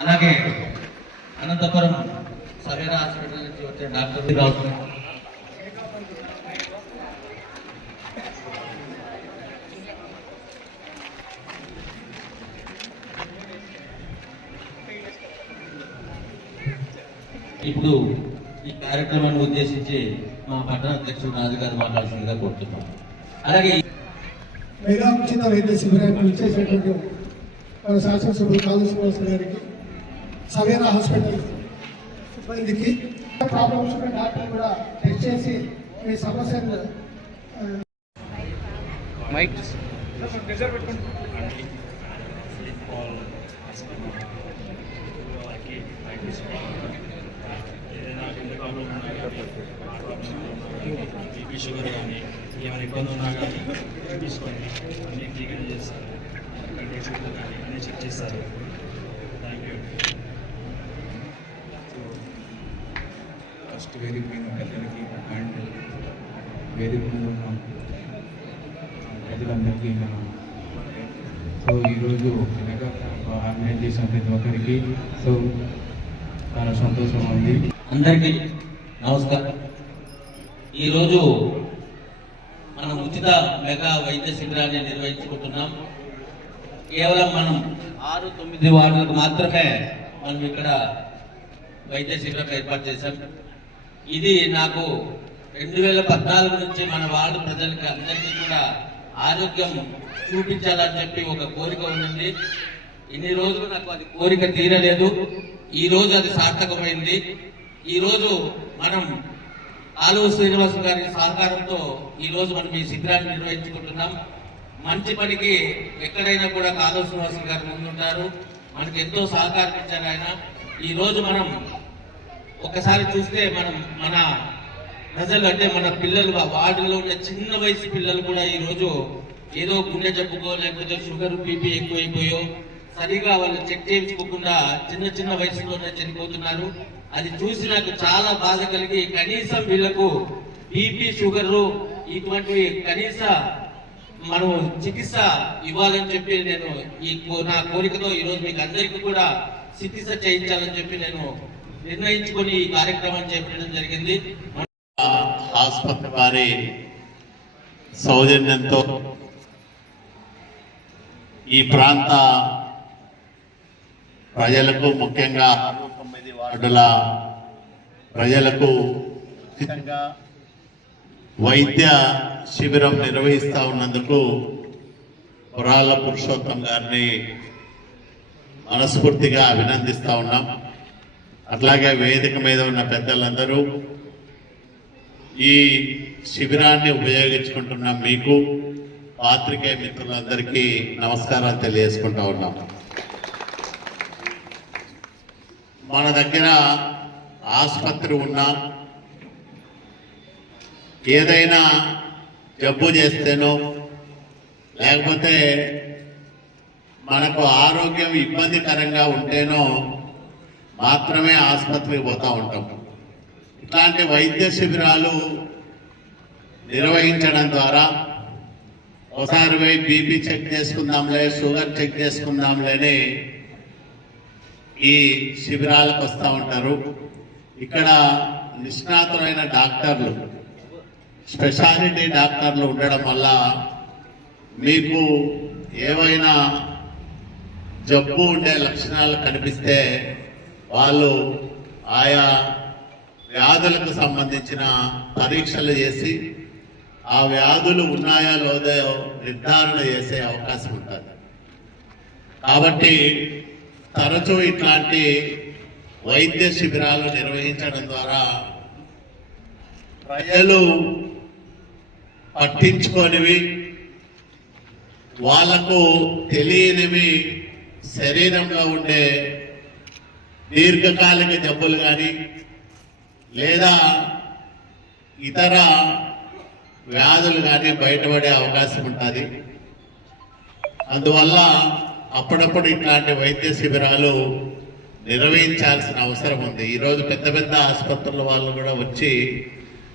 అలాగే అనంతపురం సవేరా హాస్పిటల్ నుంచి వచ్చే డాక్టర్ రావు ఇప్పుడు ఈ కార్యక్రమాన్ని ఉద్దేశించి మా పట్టణ అధ్యక్షుడు రాజు గారు మాట్లాడాల్సిందిగా కోరుతున్నాం. అలాగే మెగా ఉచిత వైద్య శిబిరానికి ఇచ్చేసేటువంటి మన శాసనసభ్యులు కాళీ శ్రీనివాస గారికి సవేరా హాస్పిటల్ సిబ్బందికి ప్రాబ్లమ్స్ ఉన్న డాక్టర్ కూడా టెస్ట్ చేసి మీ సమస్యలు మైక్. బీపీ షుగర్ కానీ ఏమైనా ఇబ్బంది ఉన్నా కానీ తీసుకోండి అన్నీ ఫ్రీగానే చేస్తారు. కంట్రోల్ షుగర్ కానీ అన్నీ చెక్ చేస్తారు. థ్యాంక్ యూ ఫస్ట్ వేదిక మీద పెద్దలకి అండ్ వేదిక మీద ఉన్న ప్రజలందరికీ మనం సో ఈరోజు మెగా క్యాంప్ ఆర్గనైజ్ చేసిన ప్రతి ఒక్కరికి సో చాలా సంతోషం ఉంది. అందరికీ నమస్కారం. ఈరోజు మనం ఉచిత మెగా వైద్య శిబిరాన్ని నిర్వహించుకుంటున్నాం. కేవలం మనం ఆరు తొమ్మిది వార్డులకు మాత్రమే మనం ఇక్కడ వైద్య శిబిరం ఏర్పాటు చేశాం. ఇది నాకు రెండు వేల పద్నాలుగు నుంచి మన వార్డు ప్రజలకి అందరికీ కూడా ఆరోగ్యం చూపించాలని చెప్పి ఒక కోరిక ఉన్నది. ఇన్ని రోజులు నాకు అది కోరిక తీరలేదు. ఈ రోజు అది సార్థకమైంది. ఈ రోజు మనం ఆలూరు శ్రీనివాస్ గారి సహకారంతో ఈ రోజు మనం ఈ శిబిరాన్ని నిర్వహించుకుంటున్నాం. మంచి పనికి ఎక్కడైనా కూడా కాలువ శ్రీనివాస్ గారు ముందుంటారు. మనకి ఎంతో సహకారం ఇచ్చారు ఆయన. ఈ రోజు మనం ఒకసారి చూస్తే మనం మన ప్రజలు అంటే మన పిల్లలు వార్డులో ఉన్న చిన్న వయసు పిల్లలు కూడా ఈ రోజు ఏదో గుండె జబ్బుకో లేకపోతే షుగర్ బీపీ ఎక్కువైపోయో సరిగా వాళ్ళు చెక్ చేయించుకోకుండా చిన్న చిన్న వయసులోనే చనిపోతున్నారు. అది చూసి నాకు చాలా బాధ కలిగి కనీసం వీళ్ళకు బీపీ షుగర్ ఇటువంటివి కనీస మనం చికిత్స ఇవ్వాలని చెప్పి నేను ఈ నా కోరికతో ఈరోజు మీకు అందరికీ కూడా చికిత్స చేయించాలని చెప్పి నేను నిర్ణయించుకొని ఈ కార్యక్రమాన్ని చేపట్టడం జరిగింది. ఆసుపత్రి వారి సౌజన్యంతో ఈ ప్రాంత ప్రజలకు ముఖ్యంగా వార్డుల ప్రజలకు వైద్య శిబిరం నిర్వహిస్తూ ఉన్నందుకు పురాల పురుషోత్తం గారిని మనస్ఫూర్తిగా అభినందిస్తూ ఉన్నాం. అట్లాగే వేదిక మీద ఉన్న పెద్దలందరూ ఈ శిబిరాన్ని ఉపయోగించుకుంటున్న మీకు పాత్రికేయ మిత్రులందరికీ నమస్కారాలు తెలియజేసుకుంటా ఉన్నాం. మన దగ్గర ఆసుపత్రి ఉన్నా ఏదైనా జబ్బు చేస్తేనో లేకపోతే మనకు ఆరోగ్యం ఇబ్బందికరంగా ఉంటేనో మాత్రమే ఆసుపత్రికి పోతూ ఉంటాం. ఇట్లాంటి వైద్య శిబిరాలు నిర్వహించడం ద్వారా ఒకసారి పోయి బీపీ చెక్ చేసుకుందాంలే షుగర్ చెక్ చేసుకుందాంలేని ఈ శిబిరాలకు వస్తూ ఉంటారు. ఇక్కడ నిష్ణాతులైన డాక్టర్లు స్పెషాలిటీ డాక్టర్లు ఉండడం వల్ల మీకు ఏవైనా జబ్బు ఉండే లక్షణాలు కనిపిస్తే వాళ్ళు ఆయా వ్యాధులకు సంబంధించిన పరీక్షలు చేసి ఆ వ్యాధులు ఉన్నాయా లేదో నిర్ధారణ చేసే అవకాశం ఉంటుంది. కాబట్టి తరచూ ఇట్లాంటి వైద్య శిబిరాలు నిర్వహించడం ద్వారా ప్రజలు పట్టించుకోనివి వాళ్ళకు తెలియనివి శరీరంలో ఉండే దీర్ఘకాలిక జబ్బులు కానీ లేదా ఇతర వ్యాధులు కానీ బయటపడే అవకాశం ఉంటుంది. అందువల్ల అప్పుడప్పుడు ఇట్లాంటి వైద్య శిబిరాలు నిర్వహించాల్సిన అవసరం ఉంది. ఈరోజు పెద్ద పెద్ద ఆసుపత్రుల వాళ్ళు కూడా వచ్చి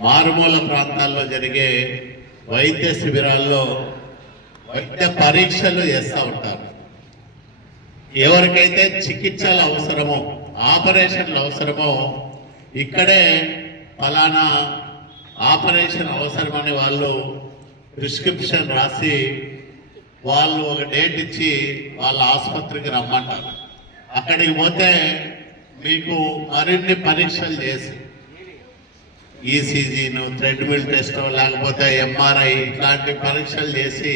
మారుమూల ప్రాంతాల్లో జరిగే వైద్య శిబిరాల్లో వైద్య పరీక్షలు చేస్తూ ఉంటారు. ఎవరికైతే చికిత్సలు అవసరమో ఆపరేషన్లు అవసరమో ఇక్కడే ఫలానా ఆపరేషన్ అవసరమని వాళ్ళు ప్రిస్క్రిప్షన్ రాసి వాళ్ళు ఒక డేట్ ఇచ్చి వాళ్ళ ఆసుపత్రికి రమ్మంటారు. అక్కడికి పోతే మీకు మరిన్ని పరీక్షలు చేసి ఈసీజీను థ్రెడ్మిల్ టెస్ట్ లేకపోతే ఎంఆర్ఐ ఇట్లాంటి పరీక్షలు చేసి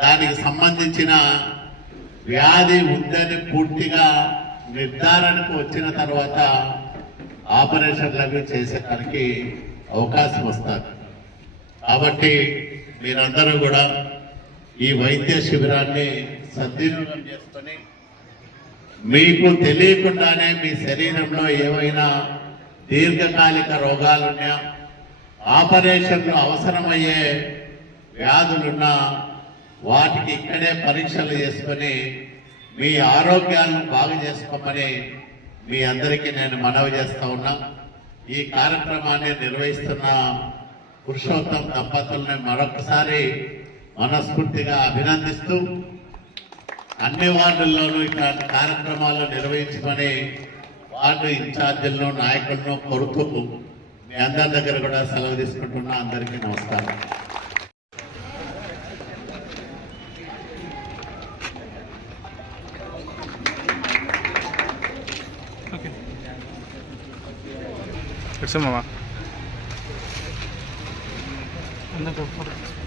దానికి సంబంధించిన వ్యాధి ఉందని పూర్తిగా నిర్ధారణకు వచ్చిన తర్వాత ఆపరేషన్లకు చేసేదానికి అవకాశం వస్తుంది. కాబట్టి మీరందరూ కూడా ఈ వైద్య శిబిరాన్ని సద్వినియోగం చేసుకొని మీకు తెలియకుండానే మీ శరీరంలో ఏవైనా దీర్ఘకాలిక రోగాలున్నా ఆపరేషన్లు అవసరమయ్యే వ్యాధులున్నా వాటికి ఇక్కడే పరీక్షలు చేసుకొని మీ ఆరోగ్యాలను బాగు చేసుకోమని మీ అందరికీ నేను మనవి చేస్తూ ఉన్నా. ఈ కార్యక్రమాన్ని నిర్వహిస్తున్న పురుషోత్తం దంపతుల్ని మరొకసారి మనస్ఫూర్తిగా అభినందిస్తూ అన్ని వార్డుల్లోనూ ఇట్లాంటి కార్యక్రమాలు నిర్వహించమని వార్డు ఇన్ఛార్జీలను నాయకులను కోరుతూ మీ అందరి దగ్గర కూడా సెలవు తీసుకుంటున్నా. అందరికీ నమస్కారం.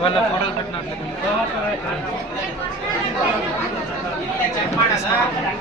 వాళ్ళ ఫోటోలు పెట్టినట్లేదు అందరూ పైన రావాలా